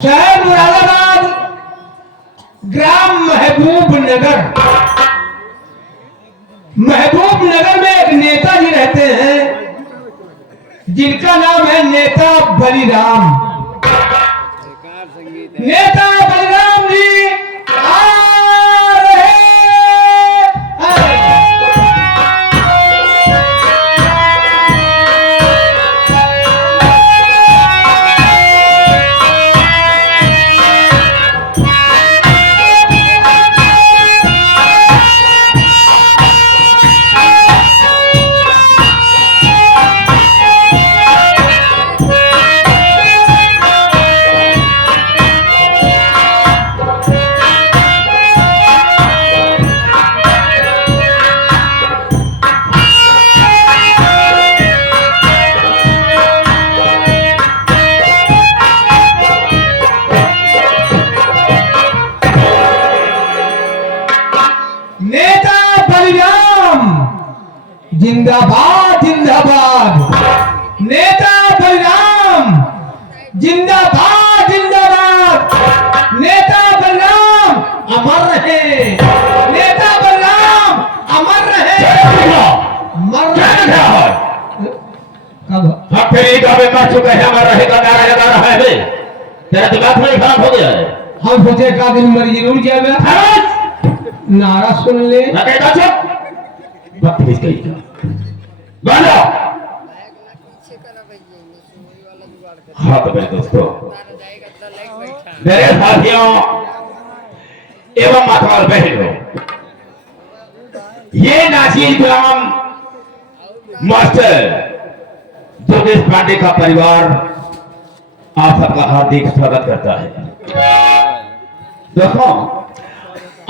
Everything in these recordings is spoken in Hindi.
शहर मुरादाबाद, ग्राम महबूब नगर। महबूब नगर में एक नेताजी रहते हैं जिनका नाम है नेता बलिराम। नेता बलिराम जी आ रहे हैं। नेता बलिराम जिंदाबाद जिंदाबाद। नेता बलिराम जिंदाबाद जिंदाबाद। नेता बलिराम अमर रहे। नेता बलिराम अमर रहे। मर रहे। कब हफ्ते में मर चुके हैं, अमर रहेगा नारा लगा रहा है। तेरा दिमाग में खराब हो गया है। हम सोचे का दिन मर जरूर जाएगा। नारा सुन ले। बदतमीज कहीं का गाना। हाँ तो मेरे दोस्तों, मेरे साथियों एवं माताओं बहनों, ये नासिर ग्राम मास्टर दुर्गेश पांडे का परिवार आप सबका हार्दिक स्वागत करता है। दोस्तों,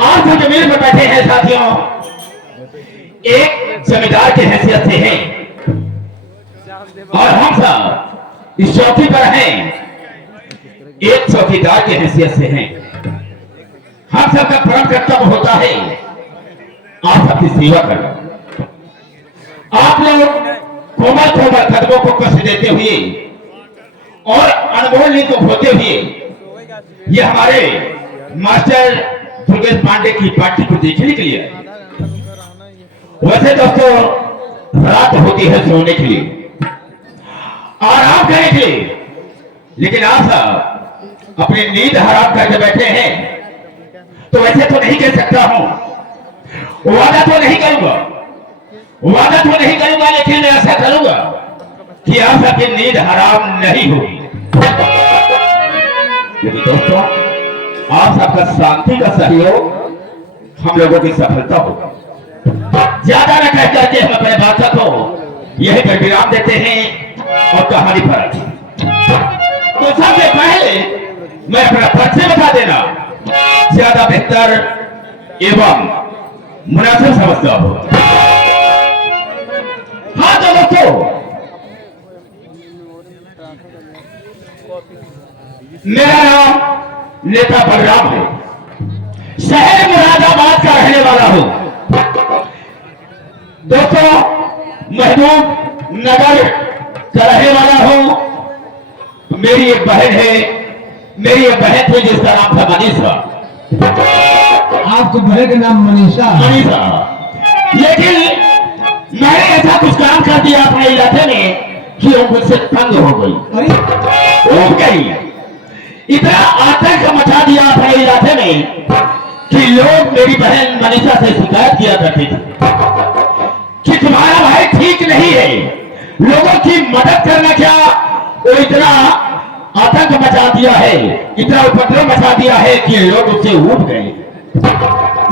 आप जो जमीन पर बैठे हैं साथियों, एक जमींदार की हैसियत से हैं और हम सब इस चौकी पर हैं एक चौकीदार की हैसियत से हैं। हम सबका परम कर्तव्य होता है आप सबकी सेवा करना। आप लोग कोमल कोमल कदमों को कष्ट देते हुए और अनमोल नींद को खोते हुए ये हमारे मास्टर दुर्गेश पांडे की पार्टी को देखने के लिए। वैसे दोस्तों, रात होती है सोने के लिए, आराम करने के लिए, लेकिन आप सब अपनी नींद हराम करके बैठे हैं। तो वैसे तो नहीं कह सकता हूं, वादा तो नहीं करूंगा, लेकिन मैं ऐसा करूंगा कि आप सबकी नींद हराम नहीं होगी। लेकिन दोस्तों, आप सबका शांति का सहयोग हम लोगों की सफलता होगा। ज्यादा न कह करके हम अपने बात को यही पर विराम देते हैं और कहानी पर आते हैं। तो सबसे पहले मैं अपना परिचय बता देना ज्यादा बेहतर एवं मुनासिब समझता हूं। हाँ तो दोस्तों, मेरा नाम नेता बलराम है। शहर मुरादाबाद का रहने वाला हूं। दोस्तों, महबूब नगर का रहने वाला हूं। मेरी एक बहन है, मेरी एक बहन थी जिसका नाम था मनीषा। आपको बहन का नाम मनीषा? लेकिन मैंने ऐसा कुछ काम कर दिया अपने इलाके में कि वो मुझसे तंग हो गई, उठ गई। इतना आतंक मचा दिया अपने इलाके में कि लोग मेरी बहन मनीषा से शिकायत किया करते थे कि तुम्हारा भाई ठीक नहीं है। लोगों की मदद करना क्या, वो इतना आतंक मचा दिया है, इतना उपद्रव मचा दिया है कि लोग उससे उठ गए।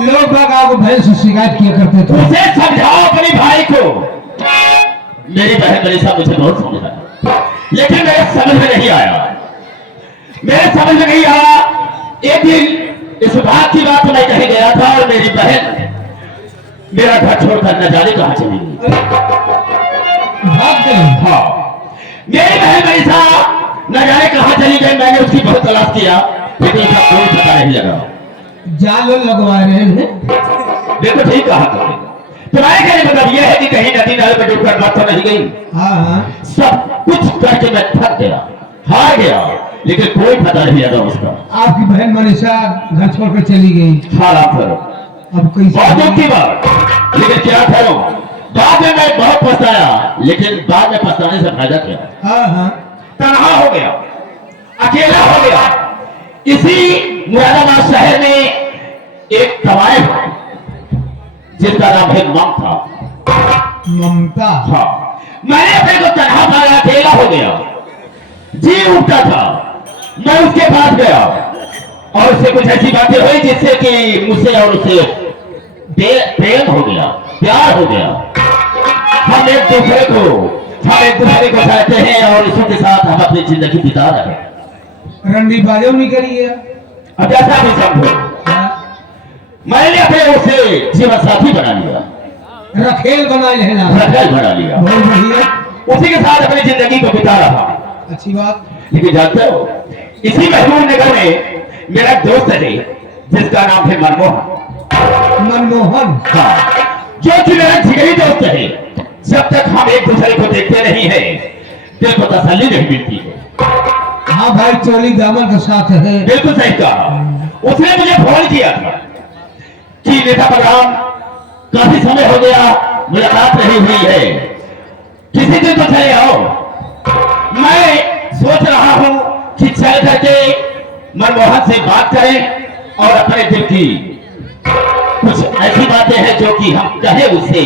लोग आपको बहन से शिकायत किया करते थे। उसे समझाओ अपने भाई को। मेरी बहन मनीषा मुझे बहुत समझा, लेकिन मेरे समझ में नहीं आया। एक दिन इस बात की बात मैं कहीं गया था और मेरी बहन मेरा घर छोड़कर न जाने कहां चली गई। हाँ, मेरी बहन मनीषा न जाने कहां चली गई। मैंने उसकी बहुत तलाश किया, लेकिन उसका कोई पता नहीं लगा। जाल लगवा रहे हैं। देखो ठीक कहा तुमने। तुम्हारे कहने मतलब यह है कि कहीं नदी नाले में डूबकर मर तो नहीं गई। हाँ, सब कुछ करके मैं थक गया, हार गया। लेकिन कोई पता नहीं लगा उसका। आपकी बहन मनीषा घर छोड़कर चली गई। हाँ राम करो, अब कोई बहुत दुख की बात, लेकिन क्या करूं, बाद में मैं बहुत पछताया, लेकिन बाद में पछताने से फायदा क्या। हाँ हाँ तनहा हो गया, अकेला हो गया। इसी मुरादाबाद शहर में एक तवायफ जिसका नाम है ममता। ममता। हाँ, मैंने अपने को तनहा पाया, अकेला हो गया, जी उठता था। मैं उसके पास गया और उससे कुछ ऐसी बातें हुई जिससे कि मुझसे और उसे प्रेम हो गया, प्यार हो गया। हम एक दूसरे को चाहते हैं और इसी के साथ हम अपनी जिंदगी बिता रहे हैं। रंडी बाजो नहीं करिए। अब जैसा भी समझो, मैंने अपने उसे जीवन साथी बना लिया, रखेल बना लेना, रखेल बना लिया, बहुत बढ़िया। उसी के साथ अपनी जिंदगी को बिता रहा। अच्छी बात। लेकिन जानते हो, इसी महबूब नगर में मेरा एक दोस्त है जिसका नाम है मनमोहन। मनमोहन। हाँ, जो कि मेरा जिगरी दोस्त है। जब तक हम एक दूसरे को देखते नहीं है, दिल को तसल्ली नहीं मिलती है। हाँ भाई, चोली दामन के साथ है। बिल्कुल सही कहा। उसने मुझे फोन किया था कि नेता बलराम, काफी समय हो गया, मुलाकात नहीं हुई है, किसी दिन तो चले आओ। मैं सोच रहा हूं कि चल करके मनमोहन से बात करें और अपने दिल की कुछ ऐसी बातें हैं जो कि हम कहे उससे।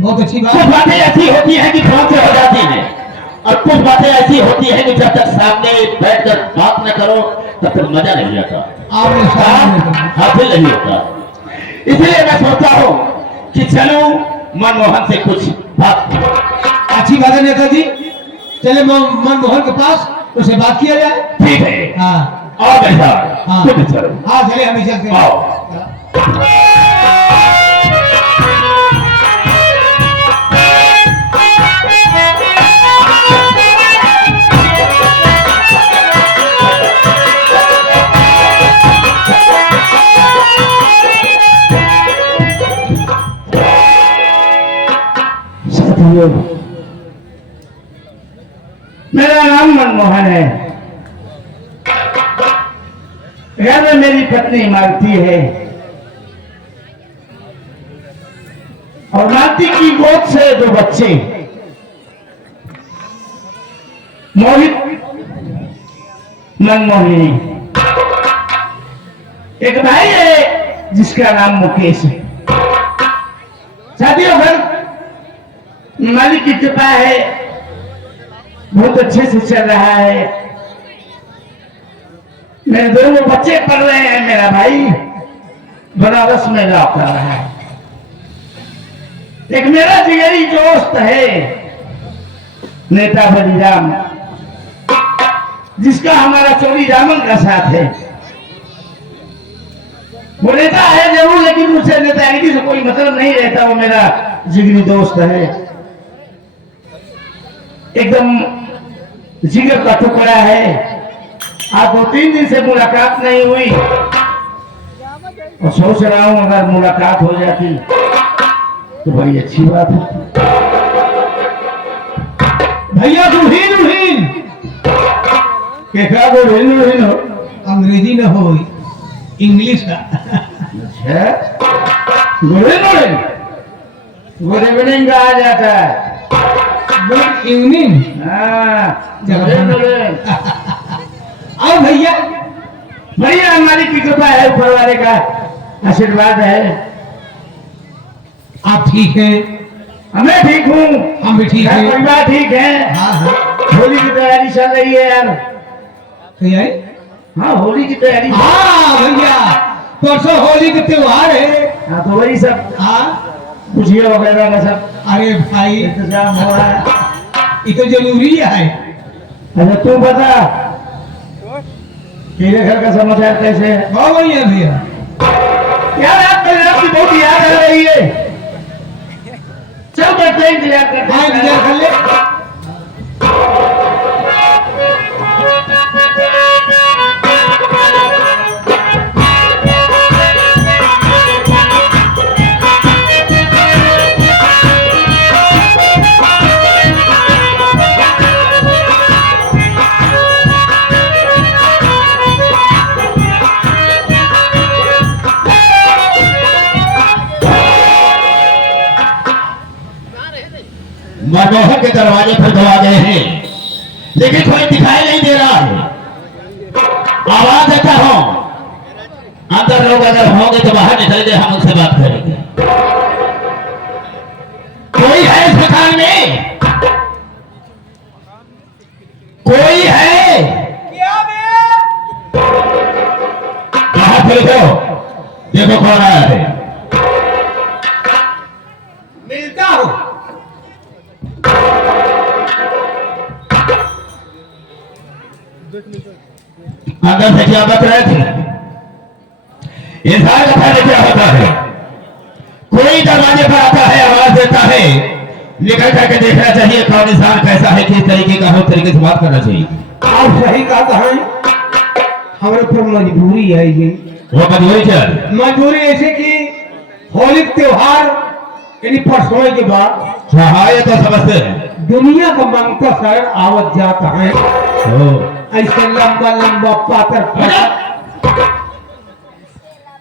बहुत अच्छी बात। कुछ बातें ऐसी होती हैं कि फोन से हो जाती हैं, और कुछ बातें ऐसी होती हैं कि जब तक सामने बैठकर बात न करो तब तक मजा नहीं आता, आपने सामने हासिल नहीं होता। इसलिए मैं सोचता हूं कि चलो मनमोहन से कुछ बात करो। अच्छी बात है नेताजी, चले मनमोहन के पास, उसे बात किया जाए। ठीक है। हाँ और बैठा। हाँ तुम चलो। हाँ, चले हम ही चलते हैं। आओ। मेरा नाम मनमोहन है। घर में मेरी पत्नी मालती है और मालती की गोद से 2 बच्चे, मोहित, मनमोहिनी। एक भाई है जिसका नाम मुकेश है। साथियों, घर मालिक की कृपा है, बहुत अच्छे से चल रहा है। मेरे 2 बच्चे पढ़ रहे हैं। मेरा भाई बनारस में लॉ कर रहा है। एक मेरा जिगरी दोस्त है नेता बलिराम, जिसका हमारा चोरी दामन का साथ है। वो नेता है जरूर, लेकिन मुझसे नेतागिरी से कोई मतलब नहीं रहता। वो मेरा जिगरी दोस्त है, एकदम जिगर का टुकड़ा है। आज 2-3 दिन से मुलाकात नहीं हुई और सोच रहा हूं अगर मुलाकात हो जाती तो बड़ी अच्छी बात है। भैया दुल्हीन उल्हीन क्या दुल्हीन हो? अंग्रेजी न हो, इंग्लिश का। अच्छा, दुल्हीन गुड इवनिंग कहा जाता है। Good evening. और भैया भैया हमारी की कृपा है, ऊपर वाले का आशीर्वाद है। आप ठीक हैं? मैं ठीक हूँ, हम भी ठीक हैं। परिवार ठीक है। हाँ हाँ। होली की तैयारी चल रही है यार। भैया हाँ, होली की तैयारी। हाँ भैया, परसों होली के त्योहार है। हाँ, तो वही सब हाँ, गुजिया वगैरह का सब अरे भाई इंतजाम हो रहा है। ये तो जरूरी है। अच्छा, तू बता तेरे घर का समाचार कैसे है? बहुत बढ़िया भैया। यार, आप मेरे आपकी बहुत याद आ रही है। चल करते हैं, इंतजार करते हाँ, हैं। इंतजार कर ले। मनमोहन के दरवाजे पर दबा गए हैं, लेकिन कोई दिखाई नहीं दे रहा है। आवाज देता हूं, अंदर लोग अगर होंगे तो बाहर निकल गए, हम उनसे बात करेंगे। कोई है इस मकान में? कोई है? क्या बे? बाहर खोल दो, देखो कौन आया है। मिलता हूं। अंदर से क्या बत रहे थे? इंसान का पहले क्या होता है? कोई दरवाजे पर आता है, आवाज देता है, निकल करके देखना चाहिए कौन इंसान कैसा है, किस तरीके का हो, तरीके से बात करना चाहिए। आप सही कहा है, हमारे पर मजबूरी है ये। वो मजबूरी क्या है? मजबूरी ऐसे कि होली त्योहार यानी परसों के बाद हाँ, ये तो समझते हैं। दुनिया का मंगता शरण आवत जाता है, ऐसे लंबा लंबा पातर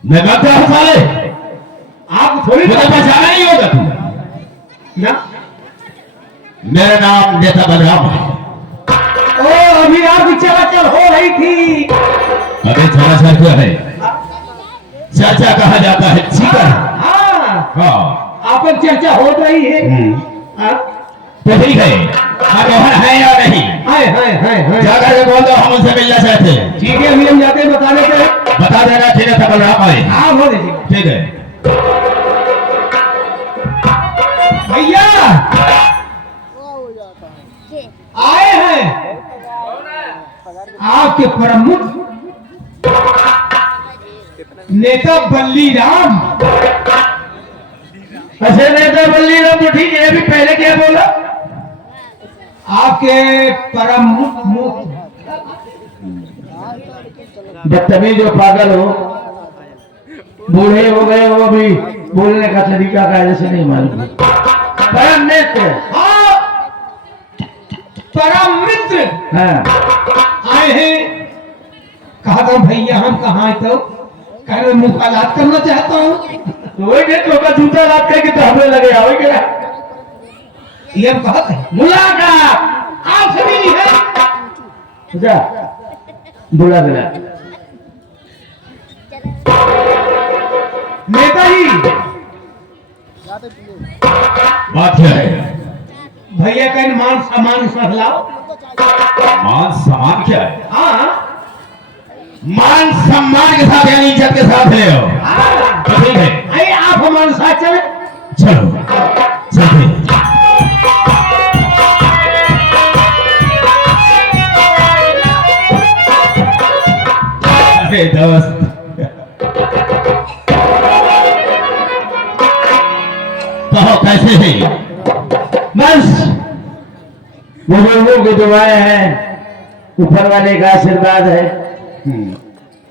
मैं मानता हूँ साले, आप थोड़ी मुझे पहचाना ही होगा तू। ना। मेरा नाम नेता बलराम है। ओ अभी आपकी चलाचल हो रही थी। अबे चलाचल क्या है? चर्चा कहा जाता है, चिकन। हाँ हाँ, आपन चर्चा हो रही है। हाँ? तो ठीक है, मनमोहन है या नहीं? हाय हाय हाय हाय। जाकर के बोल दो हम उनसे मिलना चाहते हैं। ठीक है, अभी हम जाते हैं, बता देते हैं। बता देना, ठीक है, बलराम आए। हाँ हो दीजिए ठीक है। भैया आए हैं आपके प्रमुख नेता बल्ली राम। अच्छा नेता बल्ली राम तो ठीक है, अभी पहले क्या बोला? आपके प्रमुख बदतमीज जो पागल हो, बूढ़े हो गए हो, अभी बोलने का तरीका कायदे से नहीं मालूम। परम नेत्र, हाँ परम मित्र हाँ आए हैं। कहा था भैया हम कहाँ हैं, तो कह मैं मुलाकात करना चाहता हूँ। तो वही के तो का जूता लाद करके तो हमें लगे आओ क्या ये हम कहा थे मुलाकात आपसे मिली है। जा बुला बुला नेताजी बात क्या है? भैया का मान सम्मान सब लाओ। मान सम्मान क्या है? हाँ मान सम्मान के साथ यानी इज्जत के साथ ले आओ। हाँ तो ठीक है, आइए आप हमारे साथ चले। चलो चलते हैं। अरे दोस्त, कहो कैसे है? बस बुजुर्गों की दुआएं हैं, ऊपर वाले का आशीर्वाद है।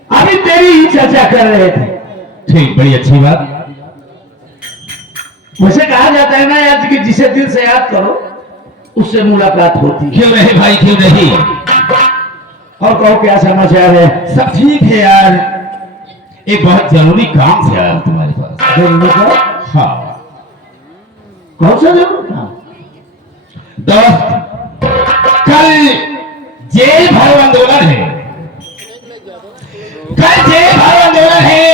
अभी तेरी ही चर्चा कर रहे थे। ठीक, बड़ी अच्छी बात। वैसे कहा जाता है ना यार कि जिसे दिल से याद करो उससे मुलाकात होती है। क्यों नहीं भाई, क्यों नहीं? और कहो क्या समाचार है? सब ठीक है यार, एक बहुत जरूरी काम से आया हूं तुम्हारे पास। जरूरी का? हाँ कौन सा जरूरी काम? दोस्त, कल जेल भरो आंदोलन है। कल जेल भरो आंदोलन है।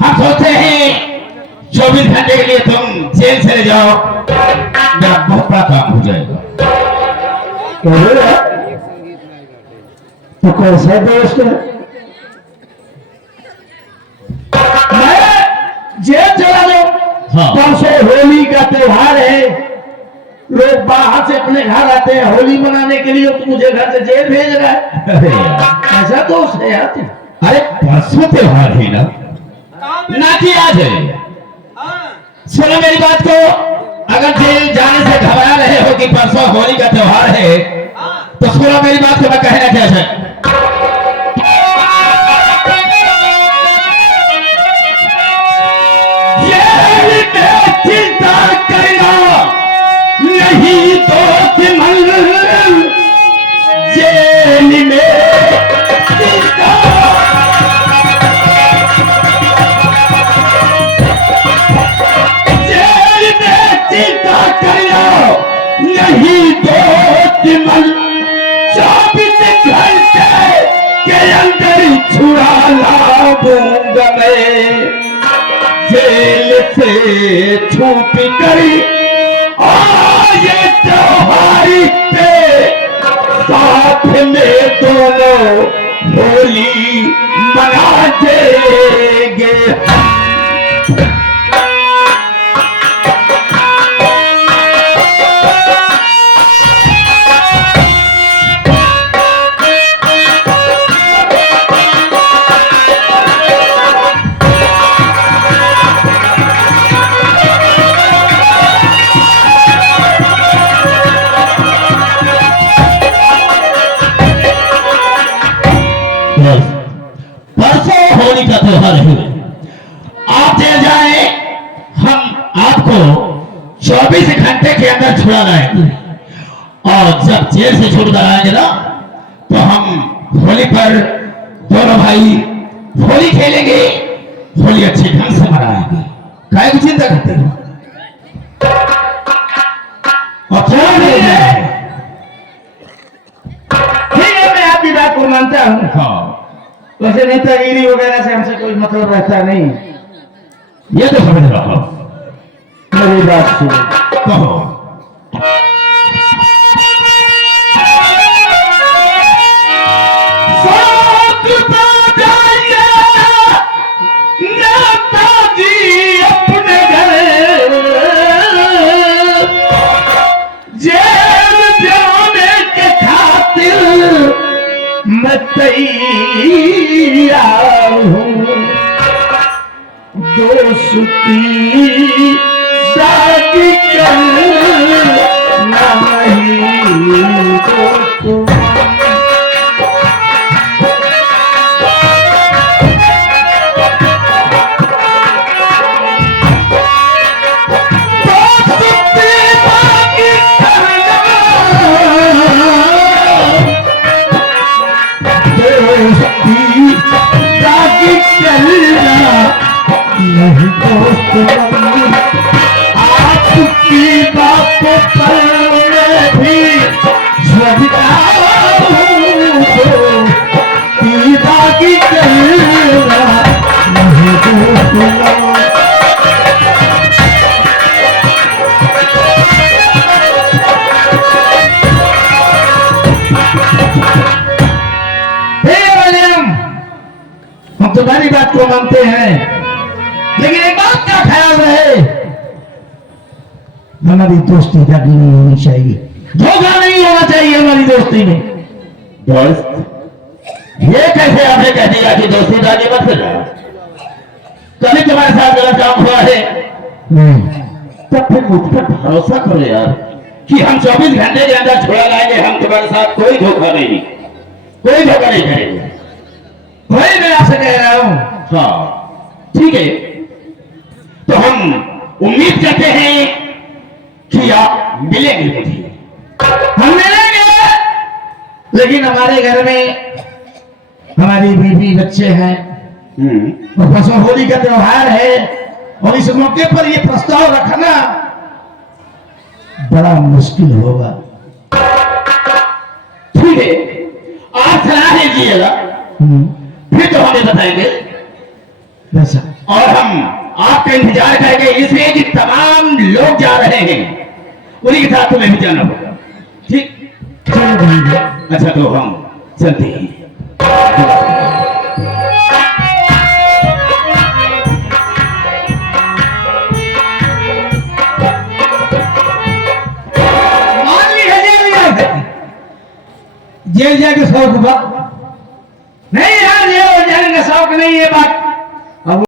हम सोचते हैं 24 घंटे के लिए तुम जेल चले जाओ, मेरा बहुत बड़ा काम हो जाएगा। तो कैसा दोस्त है? मैं जेल चला जाऊं? हाँ। परसों होली का त्योहार है, लोग बाहर से अपने घर आते हैं होली मनाने के लिए, तो मुझे घर से जेल भेज रहा है। अरे यार, कैसा दोस्त है यार तुम? अरे परसों त्योहार है ना कि आज है। सुनो मेरी बात को, अगर जेल जाने से घबरा रहे हो कि परसों होली का त्योहार है, तो सुनो मेरी बात को, मैं कहना क्या है। चिंता करना नहीं तो सिमल जेल में चिंता। जेल में चिंता करना छुड़ा लाऊंगा मैं जेल से छूट कर ये त्योहारी पे साथ में दोनों होली मना देंगे। परसों होली का त्योहार है, आप जेल जाए, हम आपको 24 घंटे के अंदर छुड़ा लाएंगे और जब जेल से छूट कर आएंगे ना तो हम होली पर दोनों भाई होली खेलेंगे, होली अच्छे ढंग से मनाएंगे। काय की चिंता करते हो? और क्या नहीं है? ठीक है, मैं आपकी बात को मानता हूँ। हाँ, वैसे नेतागिरी वगैरह से हमसे कोई मतलब रहता नहीं। ये तो समझ रहा हूं। मेरी बात सुनो। कहो। नेताजी अपने घर जेल जाने के खातिर मैं तैयार हूँ। दोस्ती दादी करना नहीं तो नहीं दोस्त आपकी बातों पर मैं भी झुकता हूँ तो पीता की करना नहीं दोस्त हम तुम्हारी बात को मानते हैं, लेकिन एक बात का ख्याल रहे, हमारी दोस्ती दागी नहीं होनी चाहिए, धोखा नहीं होना चाहिए हमारी दोस्ती में। दोस्त, ये कैसे आपने कह दिया कि दोस्ती दागी मत करना? कभी तुम्हारे साथ गलत काम हुआ है? तब फिर मुझ पर भरोसा करो यार कि हम 24 घंटे के अंदर छुड़ा लाएंगे। हम तुम्हारे साथ कोई धोखा नहीं करेंगे। वही मैं आपसे कह रहा हूं। हाँ, ठीक है, तो हम उम्मीद करते हैं कि आप मिलेंगे मुझे। हम मिलेंगे, लेकिन हमारे घर में हमारी बीवी बच्चे हैं और परसों होली का त्योहार है और इस मौके पर ये प्रस्ताव रखना बड़ा मुश्किल होगा। ठीक है, आप सलाह दीजिएगा, फिर तो हमें बताएंगे। वैसा और हम आपका इंतजार करेंगे, इसलिए कि तमाम लोग जा रहे हैं, उन्हीं के साथ तुम्हें भी जाना होगा। ठीक, अच्छा तो हम चलते हैं। मान ली है जेल जाके शौक हुआ नहीं, यार जेल जाने का शौक नहीं है बात